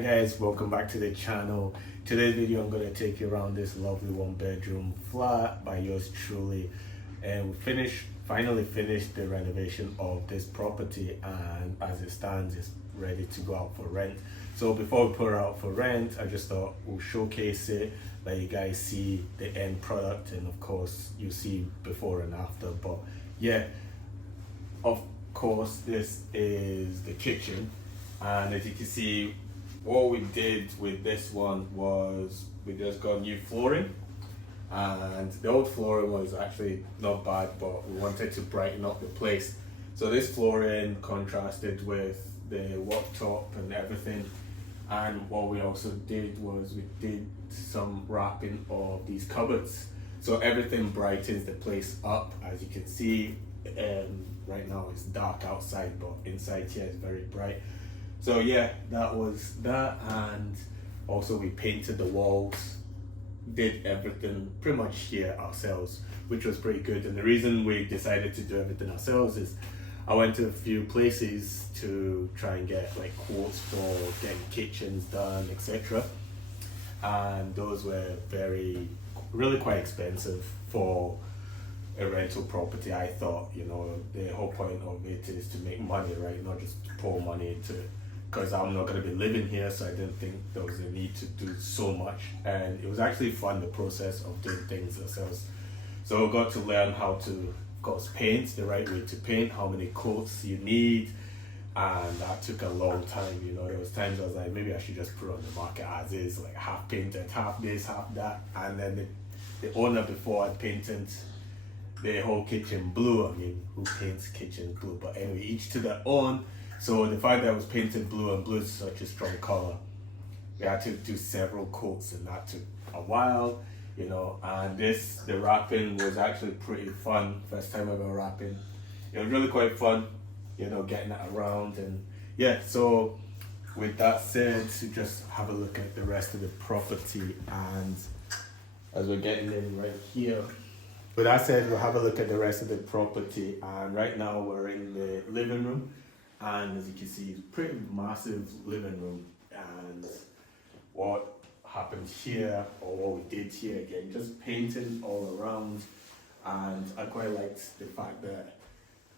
Hi guys, welcome back to the channel. Today's video I'm going to take you around this lovely one bedroom flat by yours truly, and we finally finished the renovation of this property, and as it stands it's ready to go out for rent. So before we put it out for rent, I just thought we'll showcase it, let you guys see the end product, and of course you see before and after. But yeah, of course this is the kitchen, and as you can see, what we did with this one was we just got new flooring, and the old flooring was actually not bad, but we wanted to brighten up the place. So this flooring contrasted with the worktop and everything, and what we also did was we did some wrapping of these cupboards, so everything brightens the place up. As you can see, right now it's dark outside, but inside here it's very bright. So yeah, that was that, and also we painted the walls, did everything pretty much here ourselves, which was pretty good. And the reason we decided to do everything ourselves is I went to a few places to try and get like quotes for getting kitchens done, etc. And those were really quite expensive for a rental property. I thought, the whole point of it is to make money, right? Not just pour money into it, because I'm not going to be living here, so I didn't think there was a need to do so much. And it was actually fun, the process of doing things ourselves. So I got to learn how to, of course, paint, the right way to paint, how many coats you need, and that took a long time. There was times I was like, maybe I should just put it on the market as is, like half painted, half this, half that. And then the owner before I painted the whole kitchen blue. I mean, who paints kitchen blue? But anyway, each to their own. So the fact that I was painted blue, and blue is such a strong color, we had to do several coats, and that took a while, and the wrapping was actually pretty fun. First time ever wrapping. It was really quite fun, getting it around. And yeah, so with that said, just have a look at the rest of the property, and as we're getting in right here. With that said, we'll have a look at the rest of the property, and right now we're in the living room. And as you can see, it's a pretty massive living room. And what happened here, or what we did here, again, just painting all around. And I quite liked the fact that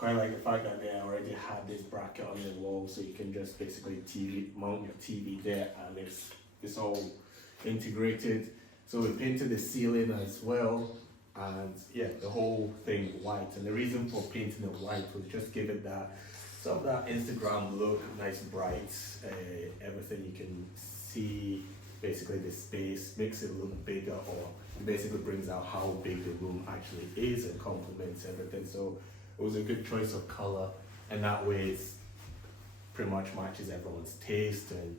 they already had this bracket on the wall, so you can just basically mount your TV there, and it's all integrated. So we painted the ceiling as well, and yeah, the whole thing white. And the reason for painting it white was just give it some of that Instagram look, nice bright, everything. You can see basically the space, makes it look bigger, or it basically brings out how big the room actually is and complements everything. So it was a good choice of color, and that way it pretty much matches everyone's taste. And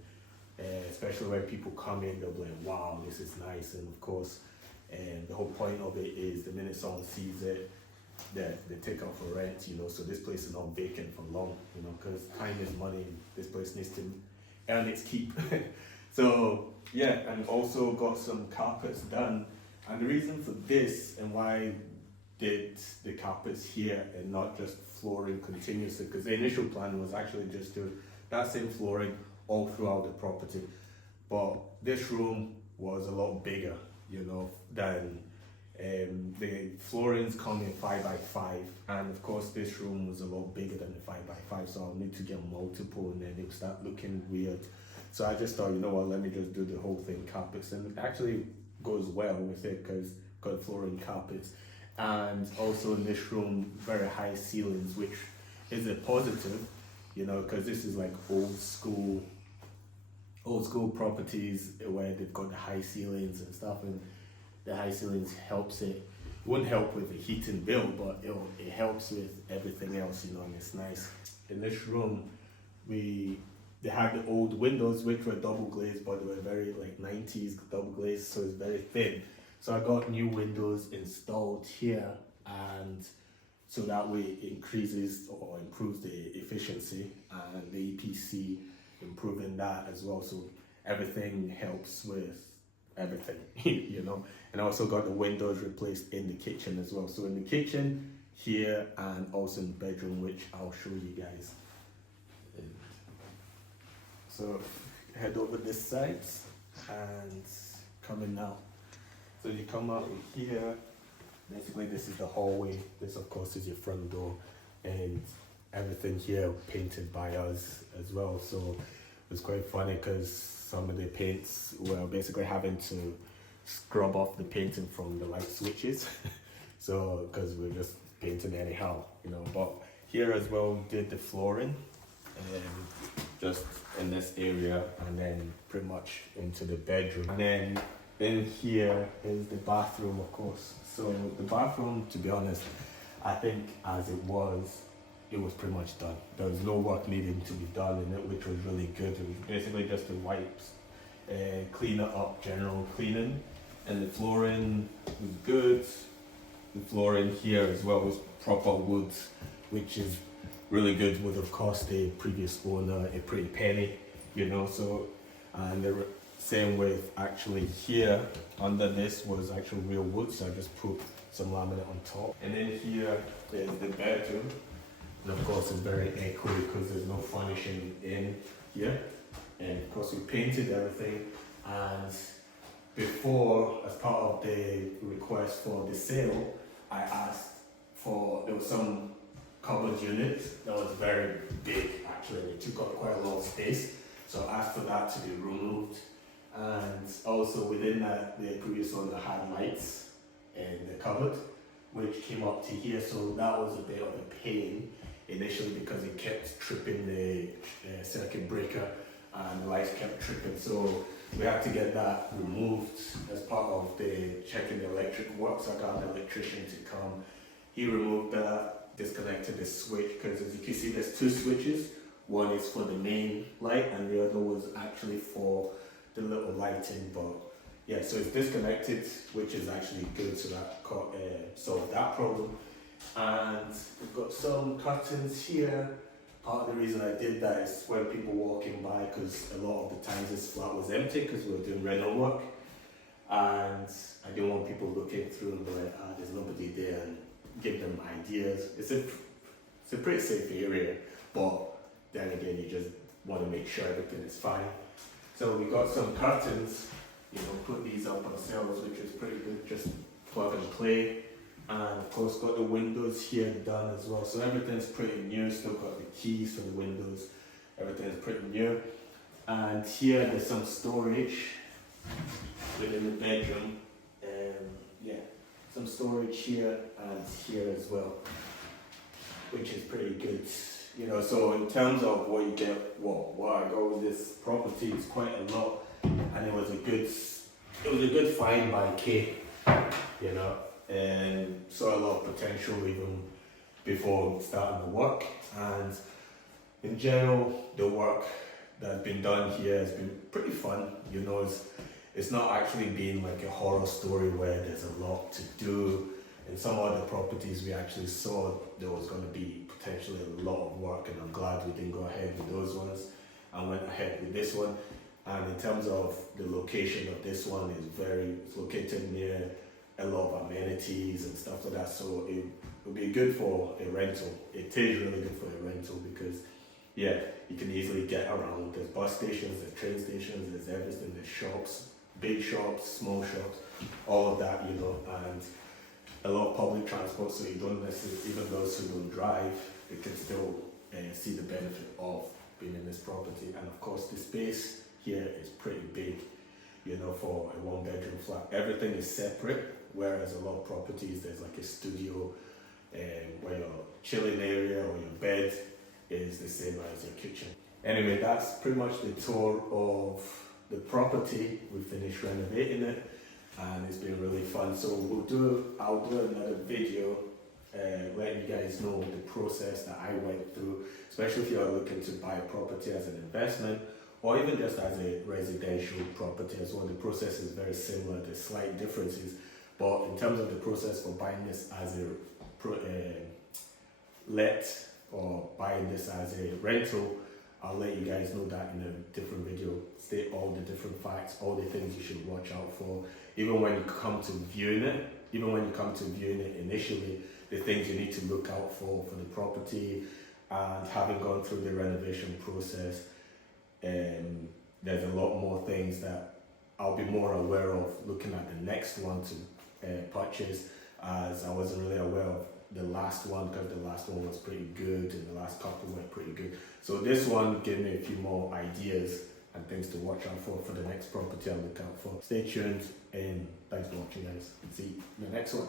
especially when people come in, they'll be like, wow, this is nice. And of course, the whole point of it is the minute someone sees it, they take out for rent, so this place is not vacant for long, because time is money. This place needs to earn its keep. So yeah, and also got some carpets done. And the reason for this, and why I did the carpets here and not just flooring continuously, because the initial plan was actually just to that same flooring all throughout the property. But this room was a lot bigger, than the floorings come in 5x5, and of course this room was a lot bigger than the 5x5, so I'll need to get multiple, and then it'll start looking weird. So I just thought, let me just do the whole thing carpets, and it actually goes well with it because got flooring, carpets. And also in this room, very high ceilings, which is a positive, because this is like old school properties where they've got the high ceilings and stuff, and the high ceilings helps it. It wouldn't help with the heating bill, but it helps with everything else, and it's nice. In this room, they had the old windows, which were double glazed, but they were very like 90s double glazed, so it's very thin. So I got new windows installed here, and so that way it increases or improves the efficiency, and the EPC improving that as well. So everything helps with everything, and I also got the windows replaced in the kitchen as well. So in the kitchen here, and also in the bedroom, which I'll show you guys. So head over this side and coming out. So you come out here, basically this is the hallway, this of course is your front door, and everything here painted by us as well. So it was quite funny because some of the paints were basically having to scrub off the painting from the light switches. So because we're just painting anyhow, you know. But here as well we did the flooring, just in this area, and then pretty much into the bedroom. And then in here is the bathroom, of course. So the bathroom, to be honest, I think as it was pretty much done. There was no work needing to be done in it, which was really good. It was basically just the wipes, clean it up, general cleaning, and the flooring was good. The flooring here as well was proper wood, which is really good. Would have cost the previous owner a pretty penny, you know. So, and the same with actually here under this was actual real wood, so I just put some laminate on top. And then here is the bedroom, and of course it's very echoey because there's no furnishing in here. And of course we painted everything, and before, as part of the request for the sale, I asked for, there was some cupboard unit that was very big actually, it took up quite a lot of space, so I asked for that to be removed. And also within that, the previous owner had lights in the cupboard which came up to here, so that was a bit of a pain initially because it kept tripping the circuit breaker and the lights kept tripping, so we had to get that removed as part of the checking the electric work. So I got an electrician to come. He removed that, disconnected the switch, because as you can see there's two switches. One is for the main light and the other was actually for the little lighting. But yeah, so it's disconnected, which is actually good, so that solved that problem. And we've got some curtains here. Part of the reason I did that is when people walking by, because a lot of the times this flat was empty because we were doing reno work, and I didn't want people looking through and be like, there's nobody there, and give them ideas. It's a pretty safe area, but then again you just want to make sure everything is fine. So we got some curtains, you know, put these up ourselves, which is pretty good, just plug and play. And of course got the windows here done as well, so everything's pretty new. Still got the keys for the windows, everything's pretty new. And here there's some storage within the bedroom, yeah, some storage here and here as well, which is pretty good, you know. So in terms of what you get, what I got with this property is quite a lot, and it was a good find by Kate, you know, and saw a lot of potential even before starting the work. And in general, the work that's been done here has been pretty fun, you know. It's not actually been like a horror story where there's a lot to do. In some other properties we actually saw there was going to be potentially a lot of work, and I'm glad we didn't go ahead with those ones and went ahead with this one. And in terms of the location of this one, it's located near a lot of amenities and stuff like that, so it would be good for a rental. It is really good for a rental because, yeah, you can easily get around. There's bus stations, there's train stations, there's everything, there's shops, big shops, small shops, all of that, you know, and a lot of public transport, so you don't necessarily, even those who don't drive, they can still see the benefit of being in this property. And of course the space here is pretty big, you know, for a one bedroom flat. Everything is separate, whereas a lot of properties there's like a studio where your chilling area or your bed is the same as your kitchen. Anyway, that's pretty much the tour of the property. We finished renovating it and it's been really fun. So I'll do another video letting you guys know the process that I went through, especially if you're looking to buy a property as an investment or even just as a residential property as well. The process is very similar, there's slight differences, but in terms of the process for buying this as a let or buying this as a rental, I'll let you guys know that in a different video. State all the different facts, all the things you should watch out for, even when you come to viewing it. Even when you come to viewing it initially, the things you need to look out for the property, and having gone through the renovation process, there's a lot more things that I'll be more aware of looking at the next one to purchase, as I wasn't really aware of the last one, because the last one was pretty good and the last couple were pretty good. So this one gave me a few more ideas and things to watch out for the next property I'll look out for. Stay tuned and thanks for watching, guys. See you in the next one.